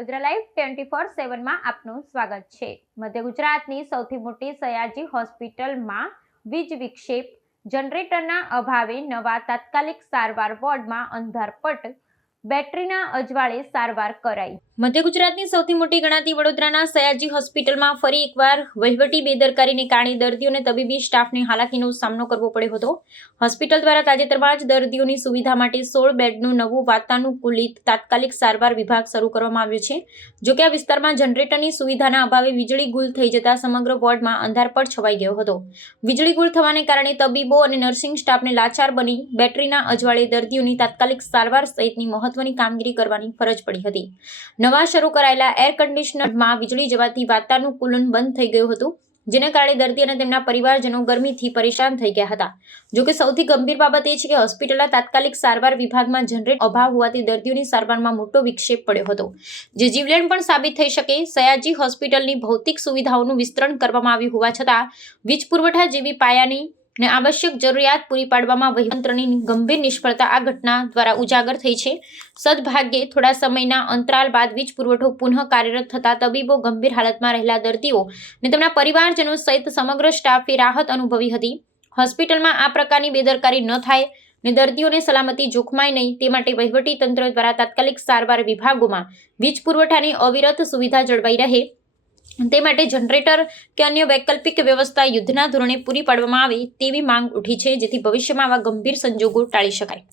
Vadodara live twenty four સેવનમાં આપનું સ્વાગત છે. મધ્ય ગુજરાતની સૌથી મોટી સયાજી હોસ્પિટલમાં વીજ વિક્ષેપ જનરેટરના અભાવે નવા તાત્કાલિક સારવાર વોર્ડમાં અંધારપટ બેટરીના અજવાળે સારવાર કરાઈ. મધ્ય ગુજરાતની સૌથી મોટી ગણાતી વડોદરાના સયાજી હોસ્પિટલમાં ફરી એકવાર વહીવટી બેદરકારીને કારણે દર્દીઓને તબીબી સ્ટાફને હાલાકીનો સામનો કરવો પડ્યો હતો. હોસ્પિટલ દ્વારા તાજેતરમાં જ દર્દીઓની સુવિધા માટે સોળ બેડનું નવું વાતાનુકૂલિત તાત્કાલિક સારવાર વિભાગ શરૂ કરવામાં આવ્યો છે જોકે આ વિસ્તારમાં જનરેટરની સુવિધાના અભાવે વીજળી ગુલ થઈ જતા સમગ્ર વોર્ડમાં અંધારપટ છવાઈ ગયો હતો. વીજળી ગુલ થવાને કારણે તબીબો અને નર્સિંગ સ્ટાફને લાચાર બની બેટરીના અજવાળે દર્દીઓની તાત્કાલિક સારવાર સહિતની મહત્વની કામગીરી કરવાની ફરજ પડી હતી. નવા શરૂ કરાયેલા એર કન્ડિશનરમાં વીજળી જવાથી વાતાનુકૂલન બંધ થઈ ગયું હતું, જેને કારણે દર્દી અને તેમના પરિવારજનો ગરમીથી પરેશાન થઈ ગયા હતા. જોકે સૌથી ગંભીર બાબત એ છે કે હોસ્પિટલના તાત્કાલિક સારવાર વિભાગમાં જનરેટ અભાવ હોવાથી દર્દીઓની સારવારમાં મોટો વિક્ષેપ પડ્યો હતો. જે જીવલેણ પણ સાબિત થઈ શકે, સયાજી હોસ્પિટલની ભૌતિક સુવિધાઓનું વિસ્તરણ કરવામાં આવ્યું હોવા છતાં, વીજ પુરવઠા જેવી પાયાની ને આવશ્યક જરૂરિયાત પૂરી પાડવામાં વહીવંત્રની ગંભીર નિષ્ફળતા આ ઘટના દ્વારા ઉજાગર થઈ છે. સદભાગ્યે થોડા સમયના અંતરાલ બાદ વીજ પુરવઠો પુનઃ કાર્યરત થતા તબીબો ગંભીર હાલતમાં રહેલા દર્દીઓ ને તેમના પરિવારજનો સહિત સમગ્ર સ્ટાફે રાહત અનુભવી હતી. હોસ્પિટલમાં આ પ્રકારની બેદરકારી ન થાય ને દર્દીઓને સલામતી જોખમાય નહીં તે માટે વહીવટી તંત્ર દ્વારા તાત્કાલિક સારવાર વિભાગોમાં વીજ પુરવઠાની અવિરત સુવિધા જળવાઈ રહે. તે માટે જનરેટર કે અન્ય વૈકલ્પિક વ્યવસ્થા યુદ્ધના ધોરણે પૂરી પાડવામાં આવે તેવી માંગ ઉઠી છે, જેથી ભવિષ્યમાં આવા ગંભીર સંજોગો ટાળી શકાય.